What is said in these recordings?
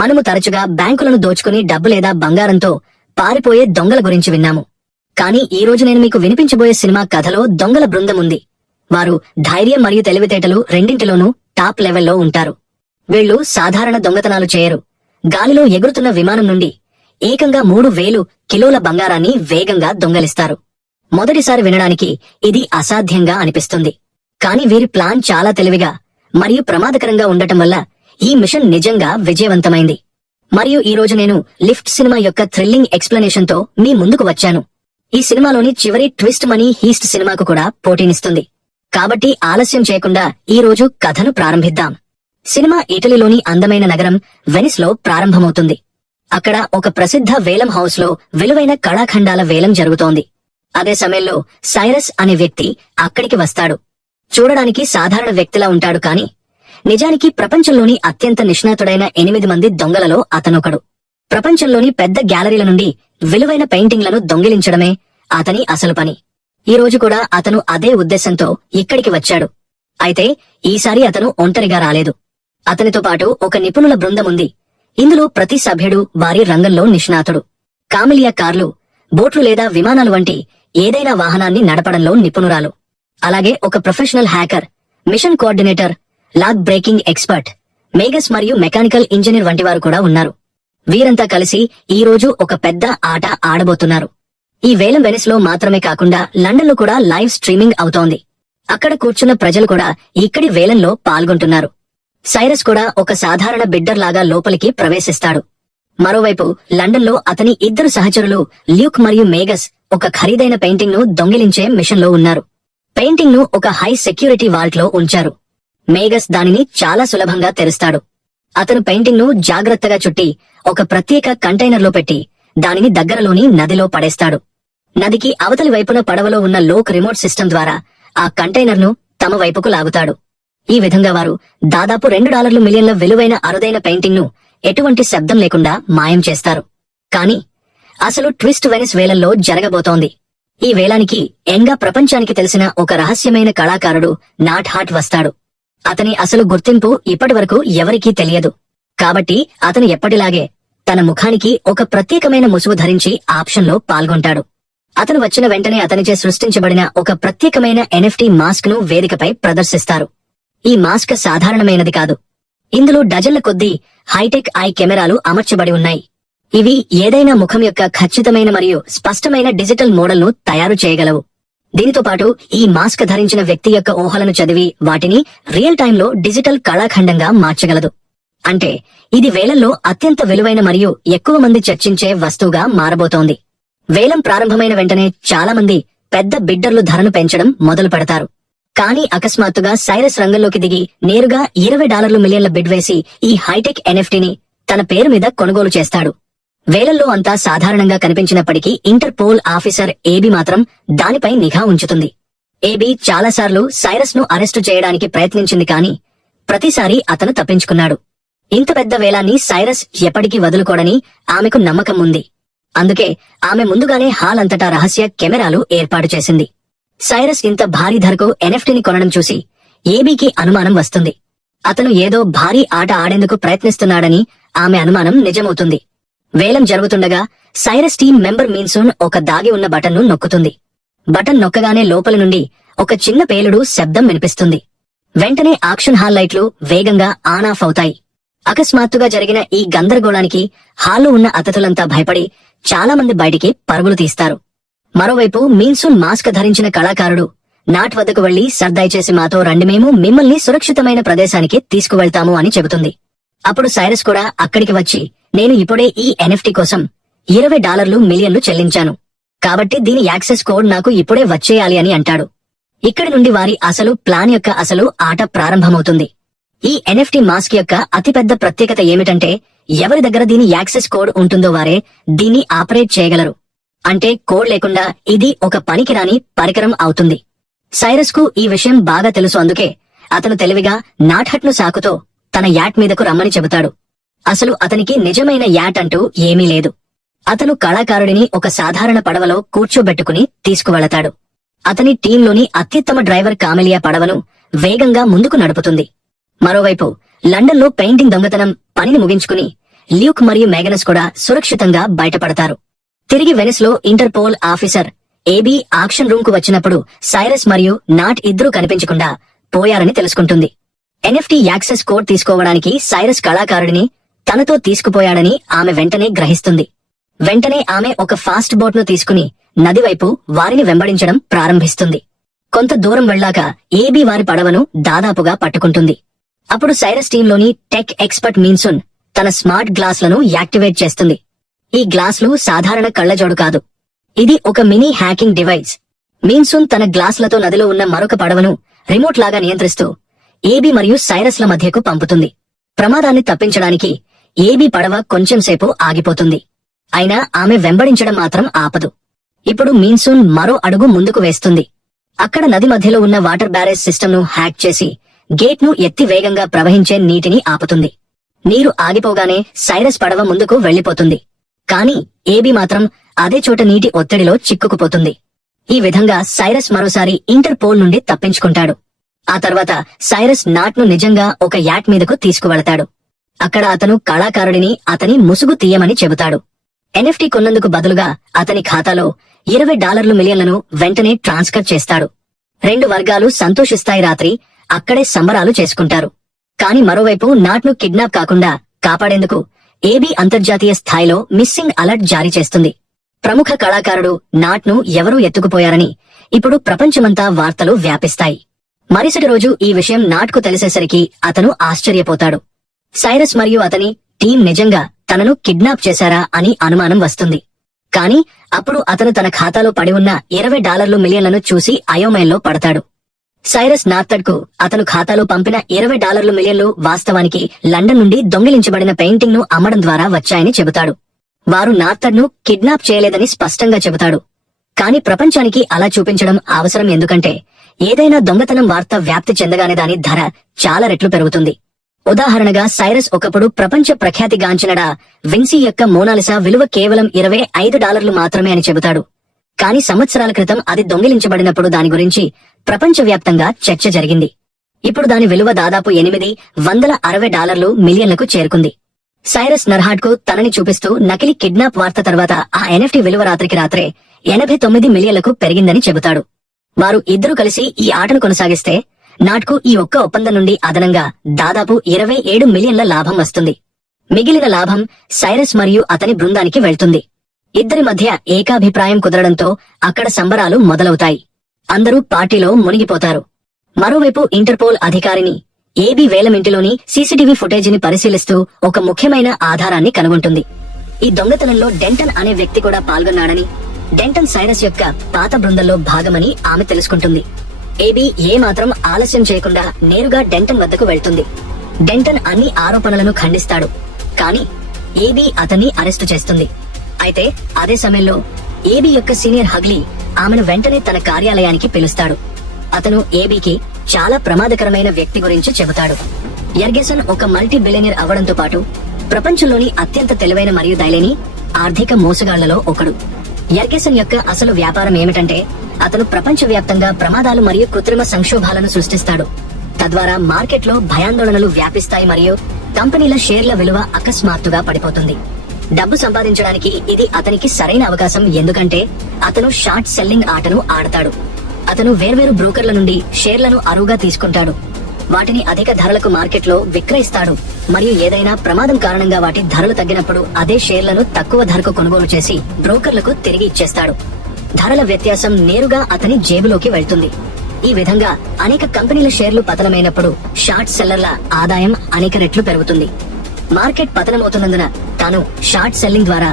మనము తరచుగా బ్యాంకులను దోచుకుని డబ్బు లేదా బంగారంతో పారిపోయే దొంగల గురించి విన్నాము. కానీ ఈ రోజు నేను మీకు వినిపించబోయే సినిమా కథలో దొంగల బృందం ఉంది. వారు ధైర్యం మరియు తెలివితేటలు రెండింటిలోనూ టాప్ లెవెల్లో ఉంటారు. వీళ్లు సాధారణ దొంగతనాలు చేయరు. గాలిలో ఎగురుతున్న విమానం నుండి ఏకంగా 3000 కిలోల బంగారాన్ని వేగంగా దొంగలిస్తారు. మొదటిసారి వినడానికి ఇది అసాధ్యంగా అనిపిస్తుంది. కానీ వీరి ప్లాన్ చాలా తెలివిగా మరియు ప్రమాదకరంగా ఉండటం వల్ల ఈ మిషన్ నిజంగా విజయవంతమైంది. మరియు ఈ రోజు నేను లిఫ్ట్ సినిమా యొక్క థ్రిల్లింగ్ ఎక్స్ప్లెనేషన్ తో మీ ముందుకు వచ్చాను. ఈ సినిమాలోని చివరి ట్విస్ట్ మనీ హీస్ట్ సినిమాకు కూడా పోటీనిస్తుంది. కాబట్టి ఆలస్యం చేయకుండా ఈ రోజు కథను ప్రారంభిద్దాం. సినిమా ఇటలీలోని అందమైన నగరం వెనిస్ లో ప్రారంభమవుతుంది. అక్కడ ఒక ప్రసిద్ధ వేలం హౌస్ లో విలువైన కళాఖండాల వేలం జరుగుతోంది. అదే సమయంలో సైరస్ అనే వ్యక్తి అక్కడికి వస్తాడు. చూడడానికి సాధారణ వ్యక్తిలా ఉంటాడు, కాని నిజానికి ప్రపంచంలోని అత్యంత నిష్ణాతుడైన 8 మంది దొంగలలో అతనొకడు. ప్రపంచంలోని పెద్ద గ్యాలరీల నుండి విలువైన పెయింటింగ్లను దొంగిలించడమే అతని అసలు పని. ఈ రోజు కూడా అతను అదే ఉద్దేశంతో ఇక్కడికి వచ్చాడు. అయితే ఈసారి అతను ఒంటరిగా రాలేదు. అతనితో పాటు ఒక నిపుణుల బృందం ఉంది. ఇందులో ప్రతి సభ్యుడు వారి రంగంలో నిష్ణాతుడు. కామిలియా కార్లు, బోట్లు లేదా విమానాలు వంటి ఏదైనా వాహనాన్ని నడపడంలో నిపుణురాలు. అలాగే ఒక professional hacker, mission coordinator, lock breaking expert, మేగస్ మరియు మెకానికల్ ఇంజనీర్ వంటి వారు కూడా ఉన్నారు. వీరంతా కలిసి ఈ రోజు ఒక పెద్ద ఆట ఆడబోతున్నారు. ఈ వేలం వెనిస్ లో మాత్రమే కాకుండా లండన్ లో కూడా లైవ్ స్ట్రీమింగ్ అవుతోంది. అక్కడ కూర్చున్న ప్రజలు కూడా ఇక్కడి వేలంలో పాల్గొంటున్నారు. సైరస్ కూడా ఒక సాధారణ బిడ్డర్ లాగా లోపలికి ప్రవేశిస్తాడు. మరోవైపు లండన్ లో అతని 2 సహచరులు ల్యూక్ మరియు మేగస్ ఒక ఖరీదైన పెయింటింగ్ ను దొంగిలించే మిషన్ లో ఉన్నారు. పెయింటింగ్ ను ఒక హై సెక్యూరిటీ వాల్ట్ లో ఉంచారు. మేగస్ దానిని చాలా సులభంగా తెరుస్తాడు. అతను పెయింటింగ్ ను జాగ్రత్తగా చుట్టి ఒక ప్రత్యేక కంటైనర్ లో పెట్టి దానిని దగ్గరలోని నదిలో పడేస్తాడు. నదికి అవతలి వైపున పడవలో ఉన్న లోక్ రిమోట్ సిస్టమ్ ద్వారా ఆ కంటైనర్ ను తమ వైపుకు లాగుతాడు. ఈ విధంగా వారు దాదాపు $2 మిలియన్ల విలువైన అరుదైన పెయింటింగ్ ను ఎటువంటి శబ్దం లేకుండా మాయం చేస్తారు. కాని అసలు ట్విస్ట్ వెనిస్ వేలంలో జరగబోతోంది. ఈ వేలానికి ఎంగా ప్రపంచానికి తెలిసిన ఒక రహస్యమైన కళాకారుడు నాట్ హాట్ వస్తాడు. అతని అసలు గుర్తింపు ఇప్పటివరకు ఎవరికీ తెలియదు. కాబట్టి అతను ఎప్పటిలాగే తన ముఖానికి ఒక ప్రత్యేకమైన ముసుగు ధరించి ఆప్షన్లో పాల్గొంటాడు. అతను వచ్చిన వెంటనే అతనిచే సృష్టించబడిన ఒక ప్రత్యేకమైన NFT మాస్క్ ను వేదికపై ప్రదర్శిస్తారు. ఈ మాస్క్ సాధారణమైనది కాదు. ఇందులో డజన్ల కొద్దీ హైటెక్ ఐ కెమెరాలు అమర్చబడి ఉన్నాయి. ఇవి ఏదైనా ముఖం యొక్క ఖచ్చితమైన మరియు స్పష్టమైన డిజిటల్ మోడల్ ను తయారు చేయగలవు. దీనితో పాటు ఈ మాస్క్ ధరించిన వ్యక్తి యొక్క ఊహలను చదివి వాటిని రియల్ టైంలో డిజిటల్ కళాఖండంగా మార్చగలదు. అంటే ఇది వేలంలో అత్యంత విలువైన మరియు ఎక్కువ మంది చర్చించే వస్తువుగా మారబోతోంది. వేలం ప్రారంభమైన వెంటనే చాలా మంది పెద్ద బిడ్డర్లు ధరను పెంచడం మొదలు పెడతారు. కానీ అకస్మాత్తుగా సైరస్ రంగంలోకి దిగి నేరుగా $20 మిలియన్ల బిడ్ వేసి ఈ హైటెక్ NFTని తన పేరు మీద కొనుగోలు చేస్తాడు. వేలంలో అంతా సాధారణంగా కనిపించినప్పటికీ ఇంటర్పోల్ ఆఫీసర్ ఏబీ మాత్రం దానిపై నిఘా ఉంచుతుంది. ఏబీ చాలాసార్లు సైరస్ ను అరెస్టు చేయడానికి ప్రయత్నించింది, కానీ ప్రతిసారి అతను తప్పించుకున్నాడు. ఇంత పెద్ద వేలాన్ని సైరస్ ఎప్పటికీ వదులుకోడని ఆమెకు నమ్మకం ఉంది. అందుకే ఆమె ముందుగానే హాల్ అంతటా రహస్య కెమెరాలు ఏర్పాటు చేసింది. సైరస్ ఇంత భారీ ధరకు NFTని కొనడం చూసి ఏబీకి అనుమానం వస్తుంది. అతను ఏదో భారీ ఆట ఆడేందుకు ప్రయత్నిస్తున్నాడని ఆమె అనుమానం నిజమవుతుంది. వేలం జరుగుతుండగా సైరస్ టీం మెంబర్ మీన్సూన్ ఒక దాగి ఉన్న బటన్ ను నొక్కుతుంది. బటన్ నొక్కగానే లోపల నుండి ఒక చిన్న పేలుడు శబ్దం వినిపిస్తుంది. వెంటనే ఆక్షన్ హాల్ లైట్లు వేగంగా ఆన్ ఆఫ్ అవుతాయి. అకస్మాత్తుగా జరిగిన ఈ గందరగోళానికి హాల్లో ఉన్న అతిథులంతా భయపడి చాలా మంది బయటికి పరుగులు తీస్తారు. మరోవైపు మీన్సూన్ మాస్క్ ధరించిన కళాకారుడు నాట్ వద్దకు వెళ్లి సర్దాయిచేసి మాతో రండి, మేము మిమ్మల్ని సురక్షితమైన ప్రదేశానికి తీసుకువెళ్తాము అని చెబుతుంది. అప్పుడు సైరస్ కూడా అక్కడికి వచ్చి, నేను ఇప్పుడే ఈ NFT కోసం $20 మిలియన్లు చెల్లించాను, కాబట్టి దీని యాక్సెస్ కోడ్ నాకు ఇప్పుడే వచ్చేయాలి అని అంటాడు. ఇక్కడి నుండి వారి అసలు ప్లాన్ యొక్క అసలు ఆట ప్రారంభమవుతుంది. ఈ NFT మాస్క్ యొక్క అతిపెద్ద ప్రత్యేకత ఏమిటంటే ఎవరి దగ్గర దీని యాక్సెస్ కోడ్ ఉంటుందో వారే దీన్ని ఆపరేట్ చేయగలరు. అంటే కోడ్ లేకుండా ఇది ఒక పనికిరాని పరికరం అవుతుంది. సైరస్ కు ఈ విషయం బాగా తెలుసు. అందుకే అతను తెలివిగా నాట్హట్ ను సాకుతో తన యాట్ మీదకు రమ్మని చెబుతాడు. అసలు అతనికి నిజమైన యాట్ అంటూ ఏమీ లేదు. అతను కళాకారుడిని ఒక సాధారణ పడవలో కూర్చోబెట్టుకుని తీసుకువెళతాడు. అతని టీంలోని అత్యుత్తమ డ్రైవర్ కామెలియా పడవను వేగంగా ముందుకు నడుపుతుంది. మరోవైపు లండన్లో పెయింటింగ్ దొంగతనం పనిని ముగించుకుని ల్యూక్ మరియు మేగనస్ కూడా సురక్షితంగా బయటపడతారు. తిరిగి వెనిస్లో ఇంటర్పోల్ ఆఫీసర్ ఏబీ ఆక్షన్ రూమ్ కు వచ్చినప్పుడు సైరస్ మరియు నాట్ ఇద్దరూ కనిపించకుండా పోయారని తెలుసుకుంటుంది. ఎన్ఎఫ్టీ యాక్సెస్ కోడ్ తీసుకోవడానికి సైరస్ కళాకారుడిని తనతో తీసుకుపోయాడని ఆమె వెంటనే గ్రహిస్తుంది. వెంటనే ఆమె ఒక ఫాస్ట్ బోట్ ను తీసుకుని నది వైపు వారిని వెంబడించడం ప్రారంభిస్తుంది. కొంత దూరం వెళ్లాక ఏబీ వారి పడవను దాదాపుగా పట్టుకుంటుంది. అప్పుడు సైరస్ టీంలోని టెక్ ఎక్స్పర్ట్ మీన్సున్ తన స్మార్ట్ గ్లాస్లను యాక్టివేట్ చేస్తుంది. ఈ గ్లాసులు సాధారణ కళ్లజోడు కాదు, ఇది ఒక మినీ హ్యాకింగ్ డివైస్. మీన్సున్ తన గ్లాసులతో నదిలో ఉన్న మరొక పడవను రిమోట్ లాగా నియంత్రిస్తూ ఏబీ మరియు సైరస్ల మధ్యకు పంపుతుంది. ప్రమాదాన్ని తప్పించడానికి ఏబీ పడవ కొంచెంసేపు ఆగిపోతుంది. అయినా ఆమె వెంబడించడం మాత్రం ఆపదు. ఇప్పుడు మీన్సూన్ మరో అడుగు ముందుకు వేస్తుంది. అక్కడ నది మధ్యలో ఉన్న వాటర్ బ్యారేజ్ సిస్టమ్ను హ్యాక్ చేసి గేట్ ను ఎత్తి వేగంగా ప్రవహించే నీటిని ఆపుతుంది. నీరు ఆగిపోగానే సైరస్ పడవ ముందుకు వెళ్లిపోతుంది. కాని ఏబీ మాత్రం అదే చోట నీటి ఒత్తిడిలో చిక్కుకుపోతుంది. ఈ విధంగా సైరస్ మరోసారి ఇంటర్పోల్ నుండి తప్పించుకుంటాడు. ఆ తర్వాత సైరస్ నాట్ ను నిజంగా ఒక యాట్ మీదకు తీసుకువెళతాడు. అక్కడ అతను కళాకారుడిని అతని ముసుగు తీయమని చెబుతాడు. ఎన్ఎఫ్టీ కొన్నందుకు బదులుగా అతని ఖాతాలో $20 మిలియన్లను వెంటనే ట్రాన్స్ఫర్ చేస్తాడు. 2 వర్గాలు సంతోషిస్తాయి. రాత్రి అక్కడే సంబరాలు చేసుకుంటారు. కాని మరోవైపు నాట్ ను కిడ్నాప్ కాకుండా కాపాడేందుకు ఏబీ అంతర్జాతీయ స్థాయిలో మిస్సింగ్ అలర్ట్ జారీ చేస్తుంది. ప్రముఖ కళాకారుడు నాట్ ను ఎవరూ ఎత్తుకుపోయారని ఇప్పుడు ప్రపంచమంతా వార్తలు వ్యాపిస్తాయి. మరుసటి రోజు ఈ విషయం నాట్ కు తెలిసేసరికి అతను ఆశ్చర్యపోతాడు. సైరస్ మరియు అతని టీం నిజంగా తనను కిడ్నాప్ చేశారా అని అనుమానం వస్తుంది. కాని అప్పుడు అతను తన ఖాతాలో పడి ఉన్న $20 మిలియన్లను చూసి అయోమయంలో పడతాడు. సైరస్ నార్తడ్ కు అతను ఖాతాలో పంపిన $20 మిలియన్లు వాస్తవానికి లండన్ నుండి దొంగిలించబడిన పెయింటింగ్ ను అమ్మడం ద్వారా వచ్చాయని చెబుతాడు. వారు నార్తడ్ ను కిడ్నాప్ చేయలేదని స్పష్టంగా చెబుతాడు. కాని ప్రపంచానికి అలా చూపించడం అవసరం, ఎందుకంటే ఏదైనా దొంగతనం వార్త వ్యాప్తి చెందగానే దాని ధర చాలా రెట్లు పెరుగుతుంది. ఉదాహరణగా సైరస్ ఒకప్పుడు ప్రపంచ ప్రఖ్యాతిగాంచిన విన్సీ యొక్క మోనాలిసా విలువ కేవలం $25 మాత్రమే అని చెబుతాడు. కాని సంవత్సరాల క్రితం అది దొంగిలించబడినప్పుడు దాని గురించి ప్రపంచవ్యాప్తంగా చర్చ జరిగింది. ఇప్పుడు దాని విలువ దాదాపు $860 మిలియన్లకు చేరుకుంది. సైరస్ నర్హాట్ కు తనని చూపిస్తూ నకిలీ కిడ్నాప్ వార్త తర్వాత ఆ ఎన్ఎఫ్టీ విలువ రాత్రికి రాత్రే 89 మిలియన్లకు పెరిగిందని చెబుతాడు. వారు ఇద్దరూ కలిసి ఈ ఆటను కొనసాగిస్తే నాట్కు ఈ ఒక్క ఒప్పందం నుండి అదనంగా దాదాపు 27 మిలియన్ల లాభం వస్తుంది. మిగిలిన లాభం సైరస్ మరియు అతని బృందానికి వెళ్తుంది. ఇద్దరి మధ్య ఏకాభిప్రాయం కుదరడంతో అక్కడ సంబరాలు మొదలవుతాయి. అందరూ పార్టీలో మునిగిపోతారు. మరోవైపు ఇంటర్పోల్ అధికారిని ఏబీ వేలమింటిలోని సీసీటీవీ ఫుటేజీని పరిశీలిస్తూ ఒక ముఖ్యమైన ఆధారాన్ని కనుగొంటుంది. ఈ దొంగతనంలో డెంటన్ అనే వ్యక్తి కూడా పాల్గొన్నాడని, డెంటన్ సైరస్ యొక్క పాత బృందంలో భాగమని ఆమె తెలుసుకుంటుంది. ఏబీ ఏమాత్రం ఆలస్యం చేయకుండా నేరుగా డెంటన్ వద్దకు వెళ్తుంది. డెంటన్ అన్ని ఆరోపణలను ఖండిస్తాడు. కాని ఏబీ అతన్ని అరెస్టు చేస్తుంది. అయితే అదే సమయంలో ఏబీ యొక్క సీనియర్ హగ్లీ ఆమెను వెంటనే తన కార్యాలయానికి పిలుస్తాడు. అతను ఏబీకి చాలా ప్రమాదకరమైన వ్యక్తి గురించి చెబుతాడు. ఎర్గెసన్ ఒక మల్టీ బిలియనీర్ అవ్వడంతో పాటు ప్రపంచంలోని అత్యంత తెలివైన మరియు దయలేని ఆర్థిక మోసగాళ్లలో ఒకడు. ఎర్గెసన్ యొక్క అసలు వ్యాపారం ఏమిటంటే అతను ప్రపంచవ్యాప్తంగా ప్రమాదాలు మరియు కృత్రిమ సంక్షోభాలను సృష్టిస్తాడు. తద్వారా మార్కెట్లో భయాందోళనలు వ్యాపిస్తాయి మరియు కంపెనీల షేర్ల విలువ అకస్మాత్తుగా పడిపోతుంది. డబ్బు సంపాదించడానికి ఇది అతనికి సరైన అవకాశం, ఎందుకంటే అతను షార్ట్ సెల్లింగ్ ఆటను ఆడతాడు. అతను వేర్వేరు బ్రోకర్ల నుండి షేర్లను అరువుగా తీసుకుంటాడు, వాటిని అధిక ధరలకు మార్కెట్లో విక్రయిస్తాడు మరియు ఏదైనా ప్రమాదం కారణంగా వాటి ధరలు తగ్గినప్పుడు అదే షేర్లను తక్కువ ధరకు కొనుగోలు చేసి బ్రోకర్లకు తిరిగి ఇచ్చేస్తాడు. ధరల వ్యత్యాసం నేరుగా అతని జేబులోకి వెళ్తుంది. ఈ విధంగా అనేక కంపెనీల షేర్లు పతనమైనప్పుడు షార్ట్ సెల్లర్ల ఆదాయం అనేక రెట్లు పెరుగుతుంది. మార్కెట్ పతనమవుతున్నందున తాను షార్ట్ సెల్లింగ్ ద్వారా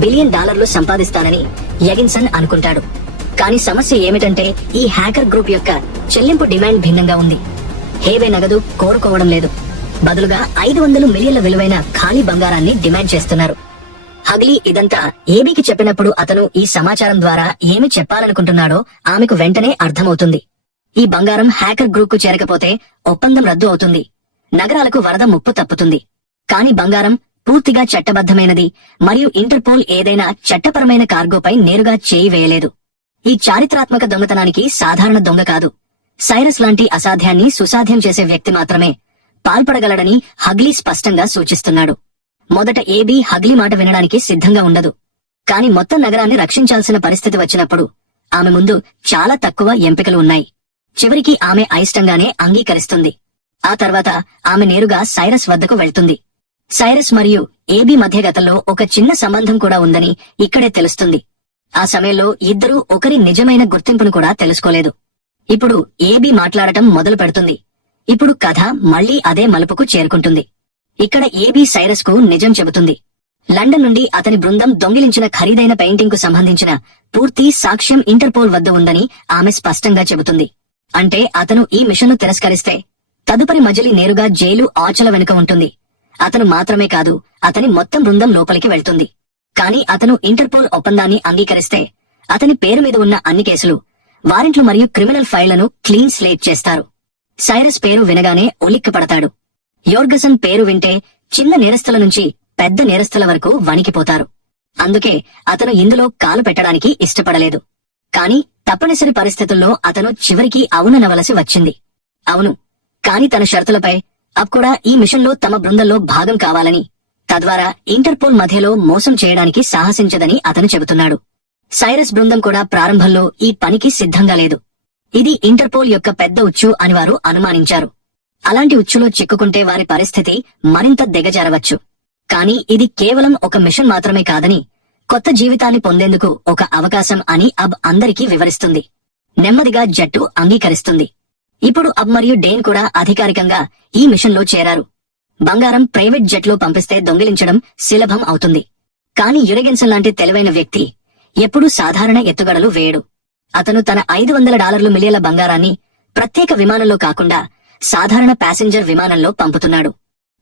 $1 బిలియన్ సంపాదిస్తానని ఎగిన్సన్ అనుకుంటాడు. కానీ సమస్య ఏమిటంటే ఈ హ్యాకర్ గ్రూప్ యొక్క చెల్లింపు డిమాండ్ భిన్నంగా ఉంది. హేవే నగదు కోరుకోవడం లేదు, బదులుగా 500 మిలియన్ల విలువైన ఖాళీ బంగారాన్ని డిమాండ్ చేస్తున్నారు. హగ్లీ ఇదంతా ఏబీకి చెప్పినప్పుడు అతను ఈ సమాచారం ద్వారా ఏమి చెప్పాలనుకుంటున్నాడో ఆమెకు వెంటనే అర్థమవుతుంది. ఈ బంగారం హ్యాకర్ గ్రూప్ కు చేరకపోతే ఒప్పందం రద్దు అవుతుంది, నగరాలకు వరద ముప్పు తప్పుతుంది. కాని బంగారం పూర్తిగా చట్టబద్ధమైనది మరియు ఇంటర్పోల్ ఏదైనా చట్టపరమైన కార్గోపై నేరుగా చేయి వేయలేదు. ఈ చారిత్రాత్మక దొంగతనానికి సాధారణ దొంగ కాదు, సైరస్ లాంటి అసాధ్యాన్ని సుసాధ్యం చేసే వ్యక్తి మాత్రమే పాల్పడగలడని హగ్లీ స్పష్టంగా సూచిస్తున్నాడు. మొదట ఏబీ హగ్లీ మాట వినడానికి సిద్ధంగా ఉండదు. కాని మొత్తం నగరాన్ని రక్షించాల్సిన పరిస్థితి వచ్చినప్పుడు ఆమె ముందు చాలా తక్కువ ఎంపికలు ఉన్నాయి. చివరికి ఆమె అయిష్టంగానే అంగీకరిస్తుంది. ఆ తర్వాత ఆమె నేరుగా సైరస్ వద్దకు వెళ్తుంది. సైరస్ మరియు ఏబీ మధ్య గతంలో ఒక చిన్న సంబంధం కూడా ఉందని ఇక్కడే తెలుస్తుంది. ఆ సమయంలో ఇద్దరూ ఒకరి నిజమైన గుర్తింపును కూడా తెలుసుకోలేదు. ఇప్పుడు ఏబీ మాట్లాడటం మొదలు పెడుతుంది. ఇప్పుడు కథ మళ్లీ అదే మలుపుకు చేరుకుంటుంది. ఇక్కడ ఏబీ సైరస్ కు నిజం చెబుతుంది. లండన్ నుండి అతని బృందం దొంగిలించిన ఖరీదైన పెయింటింగ్ కు సంబంధించిన పూర్తి సాక్ష్యం ఇంటర్పోల్ వద్ద ఉందని ఆమె స్పష్టంగా చెబుతుంది. అంటే అతను ఈ మిషన్ను తిరస్కరిస్తే తదుపరి మజిలీ నేరుగా జైలు ఆచల వెనుక ఉంటుంది. అతను మాత్రమే కాదు, అతని మొత్తం బృందం లోపలికి వెళ్తుంది. కాని అతను ఇంటర్పోల్ ఒప్పందాన్ని అంగీకరిస్తే అతని పేరు మీద ఉన్న అన్ని కేసులు, వారెంట్లు మరియు క్రిమినల్ ఫైళ్లను క్లీన్ స్లేట్ చేస్తారు. సైరస్ పేరు వినగానే ఉలిక్కిపడతాడు. యోర్గసన్ పేరు వింటే చిన్న నేరస్తుల నుంచి పెద్ద నేరస్తుల వరకు వణికిపోతారు. అందుకే అతను ఇందులో కాలు పెట్టడానికి ఇష్టపడలేదు. కాని తప్పనిసరి పరిస్థితుల్లో అతను చివరికి అవుననవలసి వచ్చింది. అవును, కాని తన షరతులపై అబ్ కూడా ఈ మిషన్లో తమ బృందంలో భాగం కావాలని, తద్వారా ఇంటర్పోల్ మధ్యలో మోసం చేయడానికి సాహసించదని అతను చెబుతున్నాడు. సైరస్ బృందం కూడా ప్రారంభంలో ఈ పనికి సిద్ధంగా లేదు. ఇది ఇంటర్పోల్ యొక్క పెద్ద ఉచ్చు అని వారు అనుమానించారు. అలాంటి ఉచ్చులో చిక్కుకుంటే వారి పరిస్థితి మరింత దిగజారవచ్చు. కాని ఇది కేవలం ఒక మిషన్ మాత్రమే కాదని, కొత్త జీవితాన్ని పొందేందుకు ఒక అవకాశం అని అబ్ అందరికీ వివరిస్తుంది. నెమ్మదిగా జట్టు అంగీకరిస్తుంది. ఇప్పుడు అబ్ మరియు డేన్ కూడా అధికారికంగా ఈ మిషన్లో చేరారు. బంగారం ప్రైవేట్ జెట్లో పంపిస్తే దొంగిలించడం సులభం అవుతుంది. కాని యురెగెన్సన్ లాంటి తెలివైన వ్యక్తి ఎప్పుడూ సాధారణ ఎత్తుగడలు వేయడు. అతను తన $500 మిలియన్ల బంగారాన్ని ప్రత్యేక విమానంలో కాకుండా సాధారణ ప్యాసింజర్ విమానంలో పంపుతున్నాడు.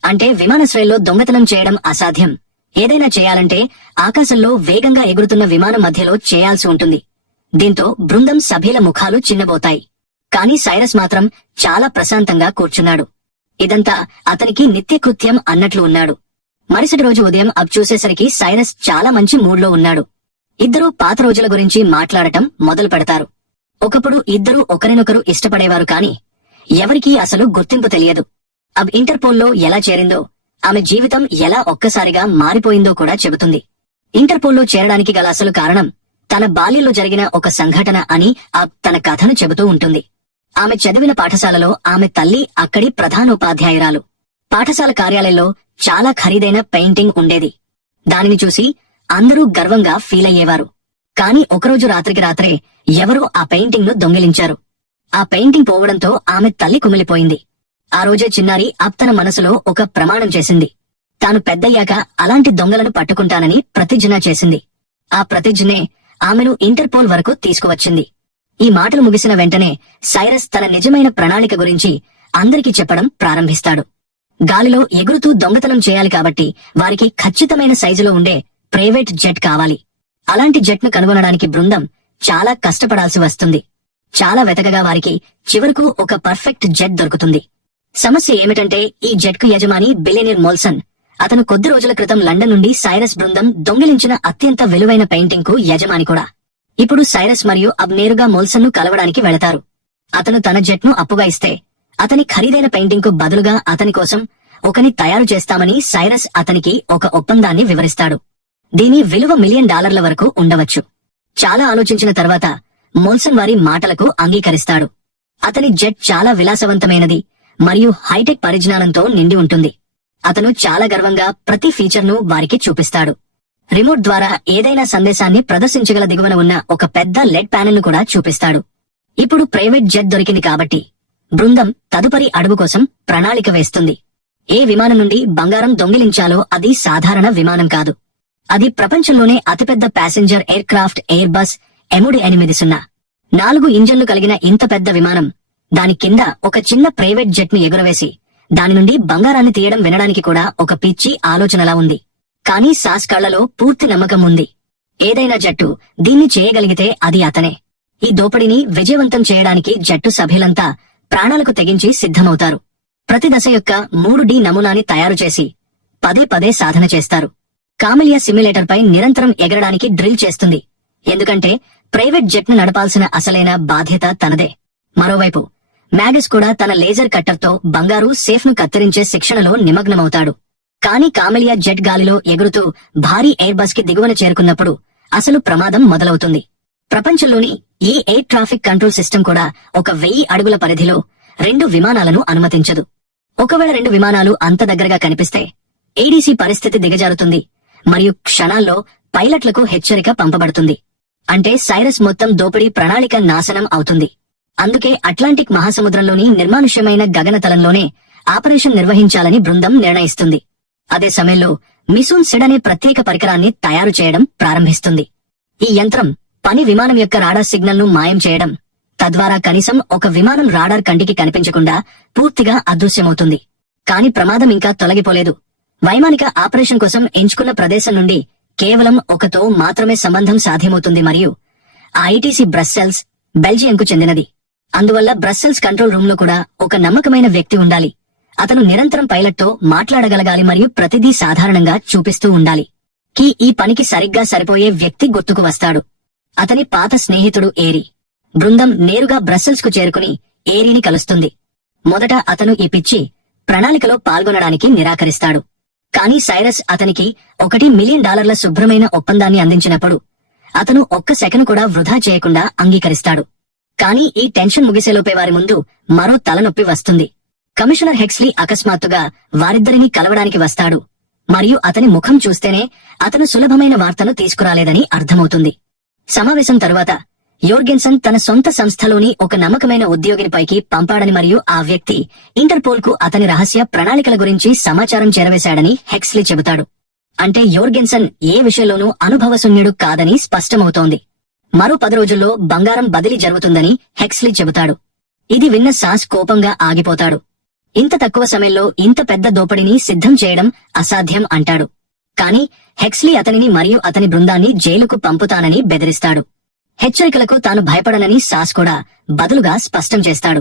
అంటే విమానాశ్రయంలో దొంగతనం చేయడం అసాధ్యం. ఏదైనా చేయాలంటే ఆకాశంలో వేగంగా ఎగురుతున్న విమానం మధ్యలో చేయాల్సి ఉంటుంది. దీంతో బృందం సభ్యుల ముఖాలు చిన్నబోతాయి. కాని సైరస్ మాత్రం చాలా ప్రశాంతంగా కూర్చున్నాడు. ఇదంతా అతనికి నిత్యకృత్యం అన్నట్లు ఉన్నాడు. మరుసటి రోజు ఉదయం అబ్ చూసేసరికి సైరస్ చాలా మంచి మూడ్లో ఉన్నాడు. ఇద్దరూ పాత రోజుల గురించి మాట్లాడటం మొదలు పెడతారు. ఒకప్పుడు ఇద్దరూ ఒకరినొకరు ఇష్టపడేవారు కాని ఎవరికీ అసలు గుర్తింపు తెలియదు. అబ్ ఇంటర్పోల్లో ఎలా చేరిందో, ఆమె జీవితం ఎలా ఒక్కసారిగా మారిపోయిందో కూడా చెబుతుంది. ఇంటర్పోల్లో చేరడానికి గల అసలు కారణం తన బాల్యంలో జరిగిన ఒక సంఘటన అని అబ్ తన కథను చెబుతూ ఉంటుంది. ఆమె చదివిన పాఠశాలలో ఆమె తల్లి అక్కడి ప్రధానోపాధ్యాయురాలు. పాఠశాల కార్యాలయంలో చాలా ఖరీదైన పెయింటింగ్ ఉండేది. దానిని చూసి అందరూ గర్వంగా ఫీల్ అయ్యేవారు. కాని ఒకరోజు రాత్రికి రాత్రే ఎవరో ఆ పెయింటింగ్ ను దొంగిలించారు. ఆ పెయింటింగ్ పోవడంతో ఆమె తల్లి కుమిలిపోయింది. ఆ రోజే చిన్నారి అబ్ తన మనసులో ఒక ప్రమాణం చేసింది. తాను పెద్దయ్యాక అలాంటి దొంగలను పట్టుకుంటానని ప్రతిజ్ఞ చేసింది. ఆ ప్రతిజ్ఞే ఆమెను ఇంటర్పోల్ వరకు తీసుకువచ్చింది. ఈ మాటలు ముగిసిన వెంటనే సైరస్ తన నిజమైన ప్రణాళిక గురించి అందరికీ చెప్పడం ప్రారంభిస్తాడు. గాలిలో ఎగురుతూ దొంగతనం చేయాలి కాబట్టి వారికి ఖచ్చితమైన సైజులో ఉండే ప్రైవేట్ జెట్ కావాలి. అలాంటి జెట్ను కనుగొనడానికి బృందం చాలా కష్టపడాల్సి వస్తుంది. చాలా వెతకగా వారికి చివరకు ఒక పర్ఫెక్ట్ జెట్ దొరుకుతుంది. సమస్య ఏమిటంటే ఈ జెట్ కు యజమాని బిలియనీర్ మోల్సన్. అతను కొద్ది రోజుల క్రితం లండన్ నుండి సైరస్ బృందం దొంగిలించిన అత్యంత విలువైన పెయింటింగ్ కు యజమాని కూడా. ఇప్పుడు సైరస్ మరియు అబ్ నేరుగా మోల్సన్ ను కలవడానికి వెళతారు. అతను తన జెట్ ను అప్పుగా ఇస్తే అతని ఖరీదైన పెయింటింగ్ కు బదులుగా అతని కోసం ఒకని తయారు చేస్తామని సైరస్ అతనికి ఒక ఒప్పందాన్ని వివరిస్తాడు. దీని విలువ $1 మిలియన్ వరకు ఉండవచ్చు. చాలా ఆలోచించిన తర్వాత మోల్సన్ వారి మాటలకు అంగీకరిస్తాడు. అతని జెట్ చాలా విలాసవంతమైనది మరియు హైటెక్ పరిజ్ఞానంతో నిండి ఉంటుంది. అతను చాలా గర్వంగా ప్రతి ఫీచర్ను వారికి చూపిస్తాడు. రిమోట్ ద్వారా ఏదైనా సందేశాన్ని ప్రదర్శించగల దిగువన ఉన్న ఒక పెద్ద లెడ్ ప్యానెల్ ను కూడా చూపిస్తాడు. ఇప్పుడు ప్రైవేట్ జెట్ దొరికింది కాబట్టి బృందం తదుపరి అడుగు కోసం ప్రణాళిక వేస్తుంది. ఏ విమానం నుండి బంగారం దొంగిలించాలో అది సాధారణ విమానం కాదు. అది ప్రపంచంలోనే అతిపెద్ద passenger air craft air bus MD-804. 4 ఇంజన్లు కలిగిన ఇంత పెద్ద విమానం, దాని కింద ఒక చిన్న ప్రైవేట్ జెట్ ను ఎగురవేసి దాని నుండి బంగారాన్ని తీయడం వినడానికి కూడా ఒక పిచ్చి ఆలోచనలా ఉంది. కానీ సాస్ కళ్లలో పూర్తి నమ్మకం ఉంది. ఏదైనా జట్టు దీన్ని చేయగలిగితే అది అతనే. ఈ దోపిడీని విజయవంతం చేయడానికి జట్టు సభ్యులంతా ప్రాణాలకు తెగించి సిద్ధమవుతారు. ప్రతి దశ యొక్క 3D నమూనాని తయారు చేసి పదే పదే సాధన చేస్తారు. కామెలియా సిమ్యులేటర్ పై నిరంతరం ఎగరడానికి డ్రిల్ చేస్తుంది. ఎందుకంటే ప్రైవేట్ జెట్ ను నడపాల్సిన అసలైన బాధ్యత తనదే. మరోవైపు మ్యాగస్ కూడా తన లేజర్ కట్టర్తో బంగారు సేఫ్ ను కత్తిరించే శిక్షణలో నిమగ్నమవుతాడు. కానీ కామెలియా జెట్ గాలిలో ఎగురుతూ భారీ ఎయిర్ బస్ కి దిగువన చేరుకున్నప్పుడు అసలు ప్రమాదం మొదలవుతుంది. ప్రపంచంలోని ఏ ఎయిర్ ట్రాఫిక్ కంట్రోల్ సిస్టమ్ కూడా 1000 అడుగుల పరిధిలో 2 విమానాలను అనుమతించదు. ఒకవేళ 2 విమానాలు అంత దగ్గరగా కనిపిస్తే ఏడీసీ పరిస్థితి దిగజారుతుంది మరియు క్షణాల్లో పైలట్లకు హెచ్చరిక పంపబడుతుంది. అంటే సైరస్ మొత్తం దోపిడీ ప్రణాళిక నాశనం అవుతుంది. అందుకే అట్లాంటిక్ మహాసముద్రంలోని నిర్మానుష్యమైన గగనతలంలోనే ఆపరేషన్ నిర్వహించాలని బృందం నిర్ణయిస్తుంది. అదే సమయంలో మిసూన్ సిడ్ అనే ప్రత్యేక పరికరాన్ని తయారు చేయడం ప్రారంభిస్తుంది. ఈ యంత్రం పని విమానం యొక్క రాడార్ సిగ్నల్ ను మాయం చేయడం, తద్వారా కనీసం ఒక విమానం రాడార్ కంటికి కనిపించకుండా పూర్తిగా అదృశ్యమవుతుంది. కాని ప్రమాదం ఇంకా తొలగిపోలేదు. వైమానిక ఆపరేషన్ కోసం ఎంచుకున్న ప్రదేశం నుండి కేవలం ఒకతో మాత్రమే సంబంధం సాధ్యమవుతుంది మరియు ఆ ఐటీసీ బ్రస్సెల్స్, బెల్జియంకు చెందినది. అందువల్ల బ్రస్సెల్స్ కంట్రోల్ రూమ్ లో కూడా ఒక నమ్మకమైన వ్యక్తి ఉండాలి. అతను నిరంతరం పైలట్ తో మాట్లాడగలగాలి మరియు ప్రతిదీ సాధారణంగా చూపిస్తూ ఉండాలి. ఈ పనికి సరిగ్గా సరిపోయే వ్యక్తి గుర్తుకు వస్తాడు. అతని పాత స్నేహితుడు ఏరీ. బృందం నేరుగా బ్రస్సెల్స్ కు చేరుకుని ఏరీని కలుస్తుంది. మొదట అతను ఈ పిచ్చి ప్రణాళికలో పాల్గొనడానికి నిరాకరిస్తాడు. కానీ సైరస్ అతనికి $1 మిలియన్ శుభ్రమైన ఒప్పందాన్ని అందించినప్పుడు అతను ఒక్క సెకను కూడా వృధా చేయకుండా అంగీకరిస్తాడు. కానీ ఈ టెన్షన్ ముగిసేలోపే వారి ముందు మరో తలనొప్పి వస్తుంది. కమిషనర్ హెక్స్లీ అకస్మాత్తుగా వారిద్దరినీ కలవడానికి వస్తాడు మరియు అతని ముఖం చూస్తేనే అతను సులభమైన వార్తను తీసుకురాలేదని అర్థమవుతుంది. సమావేశం తరువాత యోర్గెన్సన్ తన సొంత సంస్థలోని ఒక నమ్మకమైన ఉద్యోగిని పైకి పంపాడని మరియు ఆ వ్యక్తి ఇంటర్పోల్ కు అతని రహస్య ప్రణాళికల గురించి సమాచారం చేరవేశాడని హెక్స్లీ చెబుతాడు. అంటే యోర్గెన్సన్ ఏ విషయంలోనూ అనుభవశూన్యుడు కాదని స్పష్టమవుతోంది. మరో 10 రోజుల్లో బంగారం బదిలీ జరుగుతుందని హెక్స్లీ చెబుతాడు. ఇది విన్న సాస్ కోపంగా ఆగిపోతాడు. ఇంత తక్కువ సమయంలో ఇంత పెద్ద దోపిడీని సిద్ధం చేయడం అసాధ్యం అంటాడు. కాని హెక్స్లీ అతనిని మరియు అతని బృందాన్ని జైలుకు పంపుతానని బెదిరిస్తాడు. హెచ్చరికలకు తాను భయపడనని సాస్ కూడా బదులుగా స్పష్టం చేస్తాడు.